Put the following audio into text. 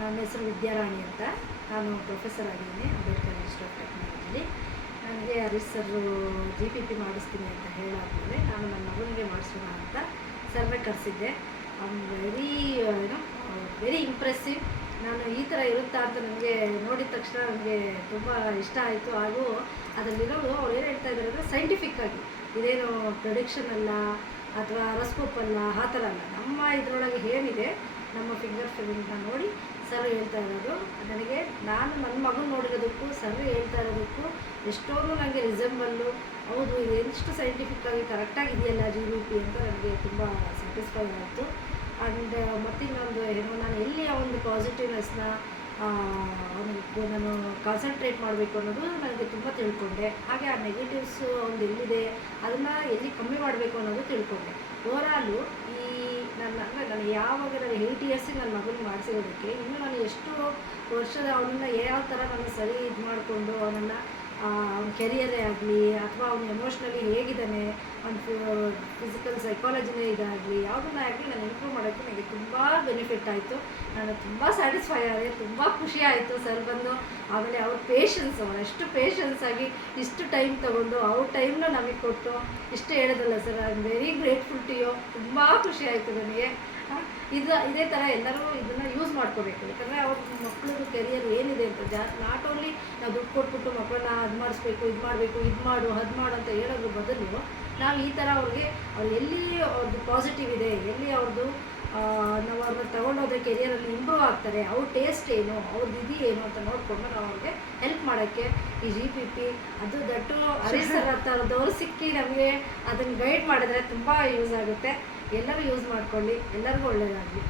ನನ್ನ ಹೆಸರು ವಿದ್ಯಾರಾಣಿ ಅಂತ. ನಾನು ಪ್ರೊಫೆಸರ್ ಆಗಿದ್ದೀನಿ ಅಂಬೇಡ್ಕರ್ ಇನ್ಸ್ಟಿಟ್ಯೂಟ್ ಆಫ್ ಟೆಕ್ನಾಲಜಿಲಿ. ನನಗೆ ಹರೀಶ್ ಸರ್ GPP ಮಾಡಿಸ್ತೀನಿ ಅಂತ ಹೇಳಾದ್ಮೇಲೆ ನಾನು ನನ್ನ ಮಗನಿಗೆ ಮಾಡಿಸೋಣ ಅಂತ ಸರ್ವೆ ಕರೆಸಿದ್ದೆ. Very impressive. ನಾನು ಈ ಥರ ಇರುತ್ತಾ ಅಂತ ನನಗೆ ನೋಡಿದ ತಕ್ಷಣ ನನಗೆ ತುಂಬ ಇಷ್ಟ ಆಯಿತು. ಹಾಗೂ ಅದರಲ್ಲಿರೋದು ಅವ್ರು ಏನು ಹೇಳ್ತಾ ಇದ್ದಾರೆ ಅಂದರೆ ಸೈಂಟಿಫಿಕ್ ಆಗಿ ಇದೇನು ಪ್ರೊಡಿಕ್ಷನ್ ಅಲ್ಲ ಅಥವಾ ಅರಸ್ಕೋಪ್ ಅಲ್ಲ, ಆ ಥರ ಅಲ್ಲ. ನಮ್ಮ ಇದರೊಳಗೆ ಏನಿದೆ ನಮ್ಮ ಫಿಂಗರ್ ಪ್ರಿಂಟ್ನ ನೋಡಿ ಸರ್ ಹೇಳ್ತಾ ಇರೋದು. ನನಗೆ ನಾನು ನನ್ನ ಮಗನ ನೋಡಿರೋದಕ್ಕೂ ಸರ್ ಹೇಳ್ತಾ ಇರೋದಕ್ಕೂ ಎಷ್ಟೊಂದು ನನಗೆ ರಿಸೆಂಬಲ್ಲು. ಹೌದು, ಇದೆಷ್ಟು ಸೈಂಟಿಫಿಕ್ಕಾಗಿ ಕರೆಕ್ಟಾಗಿದೆಯಲ್ಲ GBP ಅಂತ ನನಗೆ ತುಂಬ ಸ್ಯಾಟಿಸ್ಫೈ ಆಯಿತು. ಆ್ಯಂಡ್ ಮತ್ತಿನ್ನೊಂದು ಏನು, ನಾನು ಎಲ್ಲಿ ಆ ಒಂದು ಪಾಸಿಟಿವ್ನೆಸ್ನ ನಾನು ಕಾನ್ಸಂಟ್ರೇಟ್ ಮಾಡಬೇಕು ಅನ್ನೋದು ನನಗೆ ತುಂಬ ತಿಳ್ಕೊಂಡೆ. ಹಾಗೆ ಆ ನೆಗೆಟಿವ್ಸು ಒಂದು ಎಲ್ಲಿದೆ ಅದನ್ನು ಎಲ್ಲಿ ಕಮ್ಮಿ ಮಾಡಬೇಕು ಅನ್ನೋದು ತಿಳ್ಕೊಂಡೆ. ಓವರಾಲು ಈ ನಾನು ಯಾವಾಗ ನಾನು 8 ಇಯರ್ಸಿಗೆ ನನ್ನ ಮಗನ ಮಾಡಿಸಿರೋದಕ್ಕೆ ಇನ್ನು ನಾನು ಎಷ್ಟು ವರ್ಷದ ಅವನನ್ನು ಯಾವ ಥರ ನಾನು ಸರಿ ಇದು ಮಾಡಿಕೊಂಡು ಅವನನ್ನು ಅವ್ನ ಕೆರಿಯರೇ ಆಗಲಿ ಅಥವಾ ಅವ್ನು ಎಮೋಷ್ನಲಿ ಹೇಗಿದ್ದಾನೆ, ಅವ್ನ ಫಿಸಿಕಲ್ ಸೈಕಾಲಜಿನೇ ಇದಾಗಲಿ ಯಾವುದನ್ನ ಆಗಲಿ ನಾನು ಇಂಪ್ರೂವ್ ಮಾಡೋಕ್ಕೆ ನನಗೆ ತುಂಬ ಬೆನಿಫಿಟ್ ಆಯಿತು. ನಾನು ತುಂಬ ಸ್ಯಾಟಿಸ್ಫೈ ಆದೆ, ತುಂಬ ಖುಷಿ ಆಯಿತು ಸರ್ ಬಂದು. ಆಮೇಲೆ ಅವ್ರ ಪೇಷನ್ಸ್, ಅವರೆಷ್ಟು ಪೇಷನ್ಸ್ ಆಗಿ ಇಷ್ಟು ಟೈಮ್ ತೊಗೊಂಡು ಅವ್ರ ಟೈಮ್ನ ನಮಗೆ ಕೊಟ್ಟು ಇಷ್ಟು ಹೇಳಿದ್ರಲ್ಲ sir, I am very grateful to you. ತುಂಬ ಖುಷಿ ಆಯಿತು ನನಗೆ. ಇದೇ ಥರ ಎಲ್ಲರೂ ಇದನ್ನು ಯೂಸ್ ಮಾಡ್ಕೋಬೇಕು. ಯಾಕಂದರೆ ಅವ್ರ ಮಕ್ಕಳದ್ದು ಕೆರಿಯರ್ ಏನಿದೆ ಅಂತ ನಾಟ್ ಓನ್ಲಿ ನಾವು ದುಡ್ಡು ಕೊಟ್ಬಿಟ್ಟು ಮಕ್ಕಳನ್ನ ಅದು ಮಾಡಿಸ್ಬೇಕು, ಇದು ಮಾಡಬೇಕು, ಇದು ಮಾಡು ಅದು ಮಾಡು ಅಂತ ಹೇಳೋದ್ರ ಬದಲು ನಾವು ಈ ಥರ ಅವ್ರಿಗೆ ಎಲ್ಲಿ ಅವ್ರದ್ದು ಪಾಸಿಟಿವ್ ಇದೆ, ಎಲ್ಲಿ ಅವ್ರದ್ದು ನಾವು ಅವ್ರನ್ನ ತೊಗೊಂಡೋದ್ರೆ ಕೆರಿಯರಲ್ಲಿ ಇಂಪ್ರೂವ್ ಆಗ್ತಾರೆ, ಅವ್ರ ಟೇಸ್ಟ್ ಏನು, ಅವ್ರದ್ದು ಇದು ಏನು ಅಂತ ನೋಡಿಕೊಂಡು ನಾವು ಅವ್ರಿಗೆ ಹೆಲ್ಪ್ ಮಾಡೋಕ್ಕೆ ಈ GPP ಅದು ದಟ್ಟು ಹರೀಶ್ ಸರ್ ಥರದವ್ರು ಸಿಕ್ಕಿ ನಮಗೆ ಅದನ್ನು ಗೈಡ್ ಮಾಡಿದ್ರೆ ತುಂಬ ಯೂಸ್ ಆಗುತ್ತೆ. ಎಲ್ಲರೂ ಯೂಸ್ ಮಾಡ್ಕೊಳ್ಳಿ, ಎಲ್ಲರಿಗೂ ಒಳ್ಳೆಯದಾಗಲಿ.